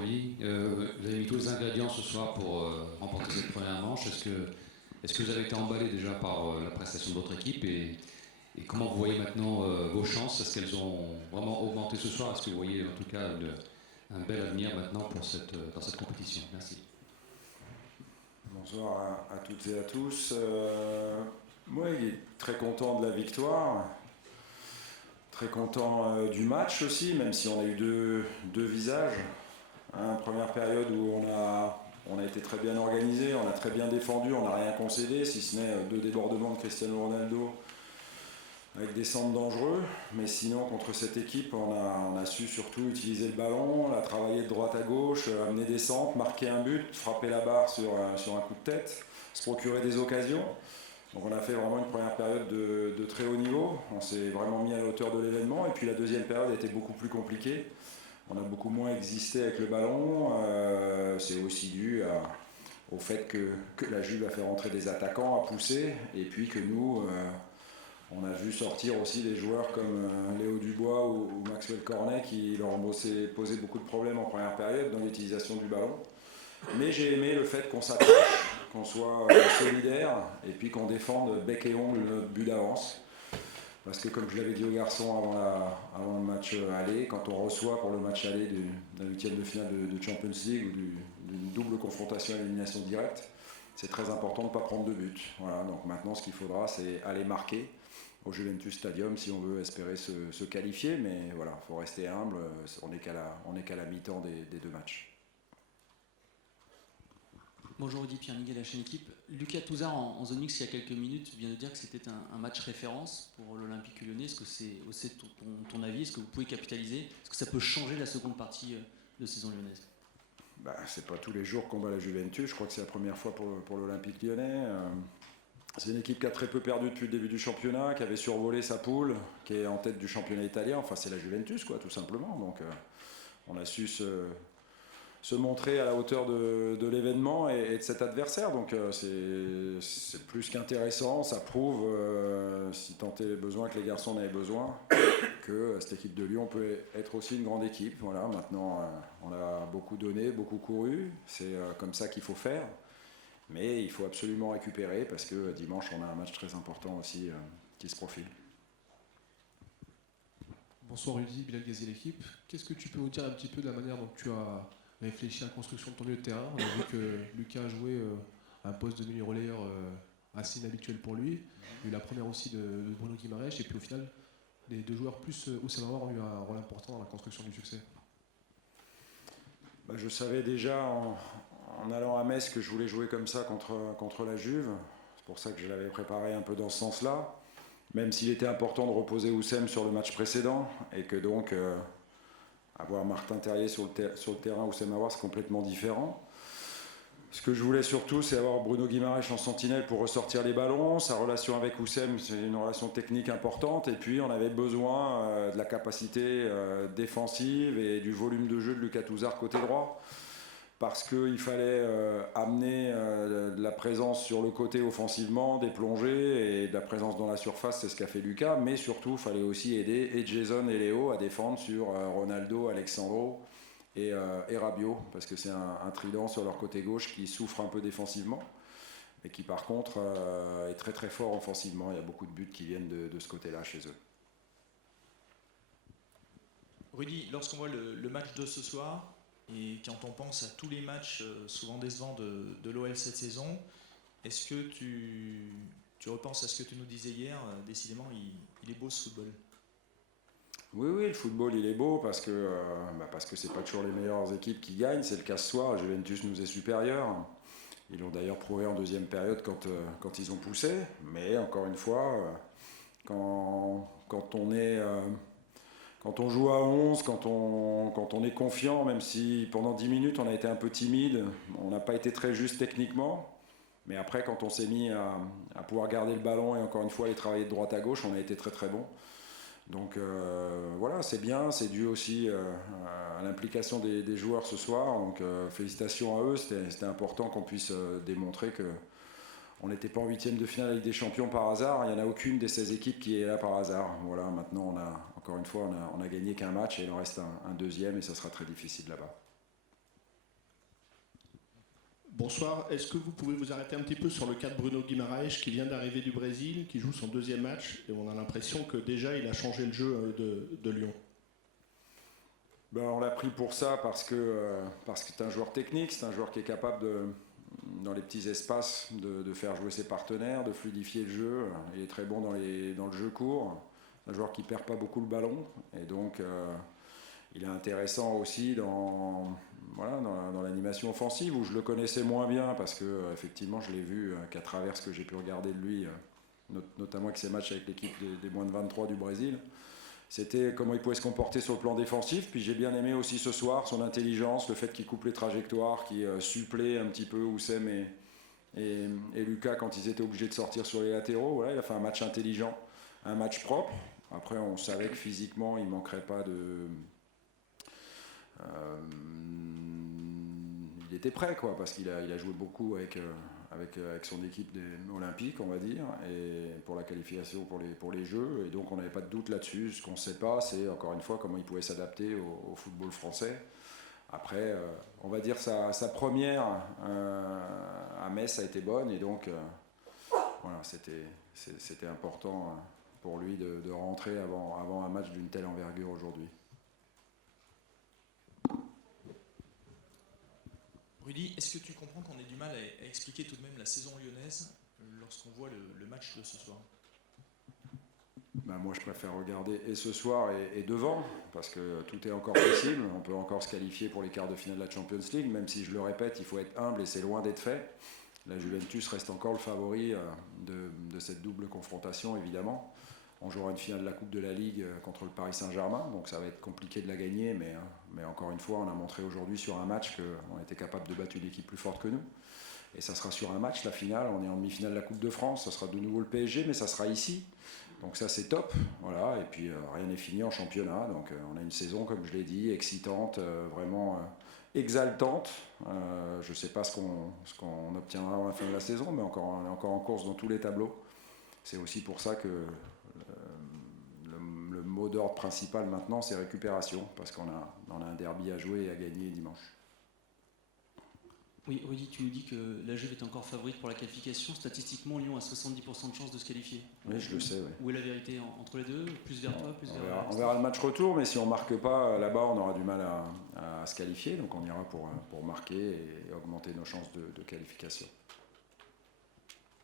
Oui, vous avez mis tous les ingrédients ce soir pour remporter cette première manche. Est-ce que vous avez été emballé déjà par la prestation de votre équipe et comment vous voyez maintenant vos chances? Est-ce qu'elles ont vraiment augmenté ce soir? Est-ce que vous voyez en tout cas un bel avenir maintenant pour dans cette compétition? Merci. Bonsoir à toutes et à tous. Moi, il est très content de la victoire, très content du match aussi, même si on a eu deux visages. Première période où on a été très bien organisé, on a très bien défendu, on n'a rien concédé, si ce n'est deux débordements de Cristiano Ronaldo avec des centres dangereux. Mais sinon, contre cette équipe, on a su surtout utiliser le ballon, la travailler de droite à gauche, amener des centres, marquer un but, frapper la barre sur un coup de tête, se procurer des occasions. Donc on a fait vraiment une première période de très haut niveau. On s'est vraiment mis à la hauteur de l'événement. Et puis la deuxième période était beaucoup plus compliquée. On a beaucoup moins existé avec le ballon. C'est aussi dû au fait que la Juve a fait rentrer des attaquants à pousser. Et puis que nous, on a vu sortir aussi des joueurs comme Léo Dubois ou Maxwell Cornet qui leur ont posé beaucoup de problèmes en première période dans l'utilisation du ballon. Mais j'ai aimé le fait qu'on s'attache, qu'on soit solidaire et puis qu'on défende bec et ongle notre but d'avance. Parce que comme je l'avais dit aux garçons avant le match aller, quand on reçoit pour le match aller d'un huitième de finale de Champions League ou d'une double confrontation à l'élimination directe, c'est très important de ne pas prendre de but. Voilà, donc maintenant ce qu'il faudra c'est aller marquer au Juventus Stadium si on veut espérer se qualifier. Mais voilà, il faut rester humble, on n'est qu'à la mi-temps des deux matchs. Bonjour Rudy, Pierre-Miguel, la chaîne Équipe. Lucas Touzard en zone mixte il y a quelques minutes vient de dire que c'était un match référence pour l'Olympique Lyonnais. Est-ce que c'est aussi ton avis? Est-ce que vous pouvez capitaliser? Est-ce que ça peut changer la seconde partie de saison lyonnaise? C'est pas tous les jours qu'on bat la Juventus. Je crois que c'est la première fois pour l'Olympique Lyonnais. C'est une équipe qui a très peu perdu depuis le début du championnat, qui avait survolé sa poule, qui est en tête du championnat italien. Enfin, c'est la Juventus, quoi, tout simplement. Donc, on a su se montrer à la hauteur de l'événement et de cet adversaire. Donc c'est plus qu'intéressant, ça prouve, si tant est besoin que les garçons en avaient besoin, que cette équipe de Lyon peut être aussi une grande équipe. Voilà, maintenant on a beaucoup donné, beaucoup couru, c'est comme ça qu'il faut faire, mais il faut absolument récupérer parce que dimanche on a un match très important aussi qui se profile. Bonsoir Rudy, Bilal Gazi l'équipe. Qu'est-ce que tu peux nous dire un petit peu de la manière dont tu as réfléchi à la construction de ton milieu de terrain? On a vu que Lucas a joué un poste de milieu relayeur assez inhabituel pour lui. Il y a eu la première aussi de Bruno Guimaraes, et puis au final, les deux joueurs plus Oussama Aouar ont eu un rôle important dans la construction du succès. Je savais déjà en allant à Metz que je voulais jouer comme ça contre la Juve. C'est pour ça que je l'avais préparé un peu dans ce sens-là. Même s'il était important de reposer Oussem sur le match précédent et que donc avoir Martin Terrier sur le terrain, Oussem Aouar, c'est complètement différent. Ce que je voulais surtout, c'est avoir Bruno Guimaraes en sentinelle pour ressortir les ballons. Sa relation avec Oussem, c'est une relation technique importante. Et puis, on avait besoin de la capacité défensive et du volume de jeu de Lucas Touzard côté droit. Parce qu'il fallait amener de la présence sur le côté offensivement, des plongées et de la présence dans la surface, c'est ce qu'a fait Lucas. Mais surtout, il fallait aussi aider et Jason et Léo à défendre sur Ronaldo, Alexandro et Rabiot, parce que c'est un trident sur leur côté gauche qui souffre un peu défensivement, et qui par contre est très très fort offensivement. Il y a beaucoup de buts qui viennent de ce côté-là chez eux. Rudy, lorsqu'on voit le match de ce soir, et quand on pense à tous les matchs souvent décevants de l'OL cette saison, est-ce que tu repenses à ce que tu nous disais hier? Décidément, il est beau ce football. Oui, le football il est beau parce que c'est pas toujours les meilleures équipes qui gagnent. C'est le cas ce soir, Juventus nous est supérieur. Ils l'ont d'ailleurs prouvé en deuxième période quand ils ont poussé. Mais encore une fois, quand on joue à 11, quand on est confiant, même si pendant 10 minutes on a été un peu timide, on n'a pas été très juste techniquement. Mais après, quand on s'est mis à pouvoir garder le ballon et encore une fois aller travailler de droite à gauche, on a été très très bon. Donc voilà, c'est bien, c'est dû aussi à l'implication des joueurs ce soir. Donc félicitations à eux, c'était important qu'on puisse démontrer qu'on n'était pas en huitième de finale avec des champions par hasard. Il n'y en a aucune de ces équipes qui est là par hasard. Voilà, maintenant encore une fois, on a gagné qu'un match et il en reste un deuxième et ça sera très difficile là-bas. Bonsoir. Est-ce que vous pouvez vous arrêter un petit peu sur le cas de Bruno Guimaraes qui vient d'arriver du Brésil, qui joue son deuxième match et on a l'impression que déjà il a changé le jeu de Lyon. Ben, on l'a pris pour ça parce que c'est un joueur technique, c'est un joueur qui est capable dans les petits espaces de faire jouer ses partenaires, de fluidifier le jeu. Il est très bon dans le jeu court. C'est un joueur qui perd pas beaucoup le ballon et donc il est intéressant aussi dans l'animation offensive où je le connaissais moins bien parce que effectivement je l'ai vu qu'à travers ce que j'ai pu regarder de lui, notamment avec ses matchs avec l'équipe des moins de 23 du Brésil. C'était comment il pouvait se comporter sur le plan défensif. Puis j'ai bien aimé aussi ce soir son intelligence, le fait qu'il coupe les trajectoires, qu'il supplée un petit peu Oussem et Lucas quand ils étaient obligés de sortir sur les latéraux. Voilà, il a fait un match intelligent, un match propre. Après, on savait que physiquement, il ne manquerait pas de... il était prêt, quoi, parce qu'il a joué beaucoup avec son équipe olympique, on va dire, et pour la qualification pour les Jeux. Et donc, on n'avait pas de doute là-dessus. Ce qu'on ne sait pas, c'est, encore une fois, comment il pouvait s'adapter au football français. Après, on va dire sa première à Metz a été bonne, et donc, voilà, c'était important pour lui de rentrer avant un match d'une telle envergure aujourd'hui. Rudy, est-ce que tu comprends qu'on ait du mal à expliquer tout de même la saison lyonnaise lorsqu'on voit le match de ce soir? Ben moi, je préfère regarder et ce soir et devant, parce que tout est encore possible. On peut encore se qualifier pour les quarts de finale de la Champions League, même si, je le répète, il faut être humble et c'est loin d'être fait. La Juventus reste encore le favori de cette double confrontation, évidemment. On jouera une finale de la Coupe de la Ligue contre le Paris Saint-Germain, donc ça va être compliqué de la gagner, mais encore une fois, on a montré aujourd'hui sur un match qu'on était capable de battre une équipe plus forte que nous. Et ça sera sur un match, la finale, on est en demi-finale de la Coupe de France, ça sera de nouveau le PSG, mais ça sera ici. Donc ça c'est top, voilà. Et puis rien n'est fini en championnat, donc on a une saison, comme je l'ai dit, excitante, vraiment exaltante. Je ne sais pas ce qu'on obtiendra à la fin de la saison, mais on est encore en course dans tous les tableaux. C'est aussi pour ça que le mot d'ordre principal maintenant, c'est récupération, parce qu'on a un derby à jouer et à gagner dimanche. Oui, Rudy, tu nous dis que la Juve est encore favorite pour la qualification. Statistiquement, Lyon a 70% de chances de se qualifier. Oui, je le sais. Oui. Où est la vérité entre les deux? Plus vers toi, plus vers... On verra le match retour, mais si on ne marque pas là-bas, on aura du mal à se qualifier. Donc on ira pour marquer et augmenter nos chances de qualification.